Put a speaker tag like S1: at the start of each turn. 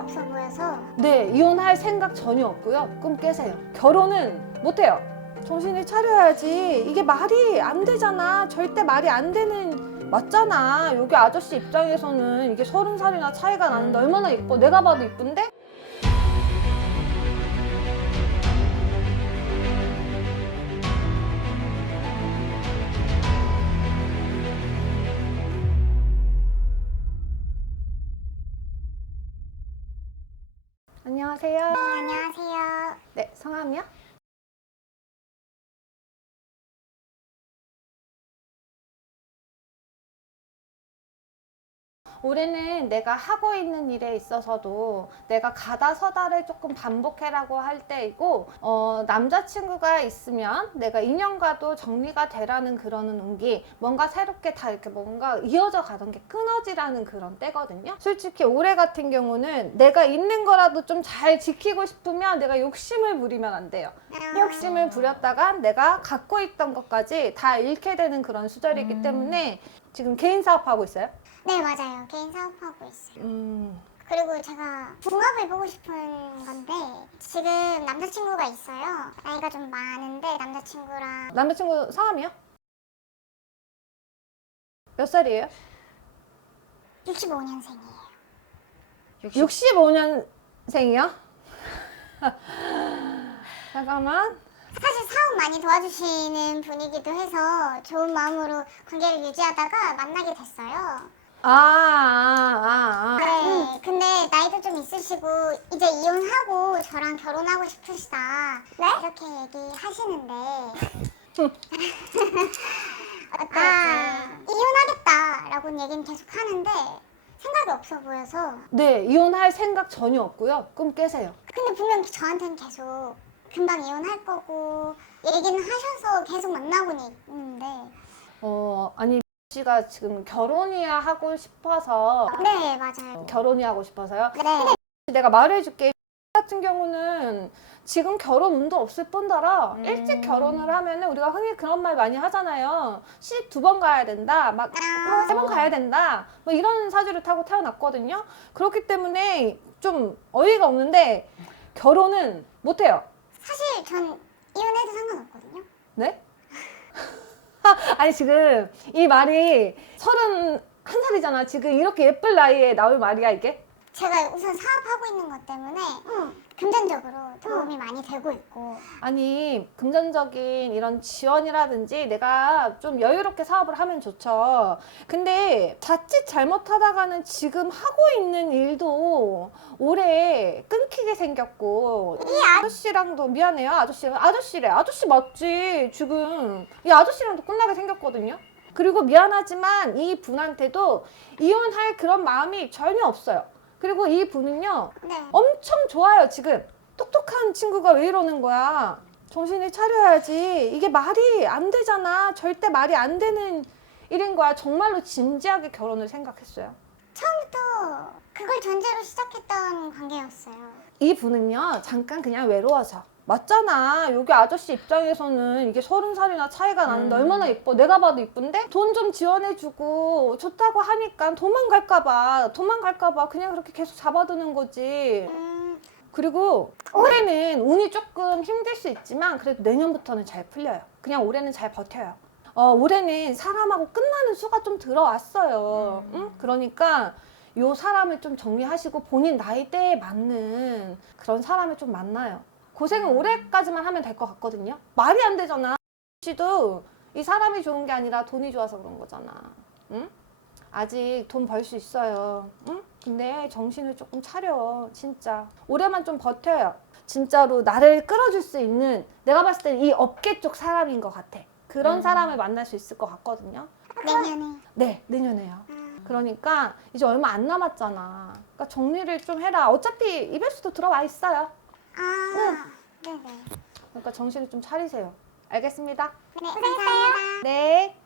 S1: 없어 보여서
S2: 네, 이혼할 생각 전혀 없고요. 꿈 깨세요. 결혼은 못해요. 정신을 차려야지. 이게 말이 안 되잖아. 절대 말이 안 되는 맞잖아. 여기 아저씨 입장에서는 이게 서른 살이나 차이가 나는데 얼마나 이뻐. 내가 봐도 이쁜데? 안녕하세요.
S1: 네, 안녕하세요.
S2: 네, 성함이요? 올해는 내가 하고 있는 일에 있어서도 내가 가다 서다를 조금 반복해라고 할 때이고 어, 남자친구가 있으면 내가 인연과도 정리가 되라는 그런 운기 뭔가 새롭게 다 이렇게 뭔가 이어져 가던 게 끊어지라는 그런 때거든요 솔직히 올해 같은 경우는 내가 있는 거라도 좀 잘 지키고 싶으면 내가 욕심을 부리면 안 돼요 욕심을 부렸다가 내가 갖고 있던 것까지 다 잃게 되는 그런 수절이기
S3: 음.
S2: 때문에 지금 개인 사업하고 있어요?
S1: 네, 맞아요. 개인 사업하고 있어요.
S2: 음,
S1: 그리고 제가 붕업을 보고 싶은 건데 지금 남자친구가 있어요. 나이가 좀 많은데 남자친구랑
S2: 남자친구 성함이요? 몇 살이에요?
S1: 65년생이에요.
S2: 65년생이요? 잠깐만.
S1: 사실 사업 많이 도와주시는 분이기도 해서 좋은 마음으로 관계를 유지하다가 만나게 됐어요.
S2: 아, 아, 아, 아.
S1: 네, 근데 나이도 좀 있으시고 이제 이혼하고 저랑 결혼하고 싶으시다. 이렇게 얘기하시는데 아, 이혼하겠다라고는 얘기는 계속 하는데 생각이 없어 보여서
S2: 네, 이혼할 생각 전혀 없고요. 꿈 깨세요.
S1: 근데 분명 저한테는 계속 금방 이혼할 거고 얘기는 하셔서 계속 만나고는 있는데
S2: 어, 아니, 씨가 지금 결혼이야 하고 싶어서
S1: 네 맞아요
S2: 결혼이 하고 싶어서요.
S1: 네
S2: 내가 말해줄게. 같은 경우는 지금 결혼 운도 없을 뿐더러
S3: 음.
S2: 일찍 결혼을 하면은 우리가 흔히 그런 말 많이 하잖아요. 시집 두 번 가야 된다. 막
S1: 아,
S2: 세번 가야 된다. 뭐 이런 사주를 타고 태어났거든요. 그렇기 때문에 좀 어이가 없는데 결혼은 못 해요.
S1: 사실 전 이혼해도 상관없거든요
S2: 네? 아니 지금 이 말이 서른 한 살이잖아. 지금 이렇게 예쁠 나이에 나올 말이야 이게?
S1: 제가 우선 사업하고 있는 것 때문에 금전적으로 도움이 많이 되고 있고.
S2: 아니 금전적인 이런 지원이라든지 내가 좀 여유롭게 사업을 하면 좋죠. 근데 자칫 잘못하다가는 지금 하고 있는 일도 올해 끊기게 생겼고. 이 아저씨랑도 미안해요 아저씨. 아저씨래. 아저씨 맞지 지금. 이 아저씨랑도 끝나게 생겼거든요. 그리고 미안하지만 이 분한테도 이혼할 그런 마음이 전혀 없어요. 그리고 이 분은요
S1: 네.
S2: 엄청 좋아요 지금. 똑똑한 친구가 왜 이러는 거야? 정신을 차려야지. 이게 말이 안 되잖아. 절대 말이 안 되는 일인 거야. 정말로 진지하게 결혼을 생각했어요.
S1: 처음부터 그걸 전제로 시작했던 관계였어요.
S2: 이 분은요 잠깐 그냥 외로워서 맞잖아 여기 아저씨 입장에서는 이게 서른 살이나 차이가 나는데
S3: 음.
S2: 얼마나 이뻐 내가 봐도 이쁜데 돈 좀 지원해주고 좋다고 하니까 도망갈까봐 도망갈까봐 그냥 그렇게 계속 잡아두는 거지
S1: 음,
S2: 그리고 올해는 운이 조금 힘들 수 있지만 그래도 내년부터는 잘 풀려요. 그냥 올해는 잘 버텨요. 어, 올해는 사람하고 끝나는 수가 좀 들어왔어요. 응? 그러니까 요 사람을 좀 정리하시고 본인 나이대에 맞는 그런 사람을 좀 만나요. 고생은 올해까지만 하면 될 것 같거든요. 말이 안 되잖아. 씨도 이 사람이 좋은 게 아니라 돈이 좋아서 그런 거잖아. 응? 아직 돈 벌 수 있어요. 응? 근데 정신을 조금 차려. 진짜. 올해만 좀 버텨요. 진짜로 나를 끌어줄 수 있는 내가 봤을 땐 이 업계 쪽 사람인 것 같아. 그런
S3: 음.
S2: 사람을 만날 수 있을 것 같거든요.
S1: 내년에
S2: 네, 내년에요.
S1: 음,
S2: 그러니까 이제 얼마 안 남았잖아. 그러니까 정리를 좀 해라. 어차피 이베스도 들어와 있어요.
S1: 아 네네
S2: 그러니까 정신을 좀 차리세요. 알겠습니다.
S1: 네 감사합니다
S2: 네.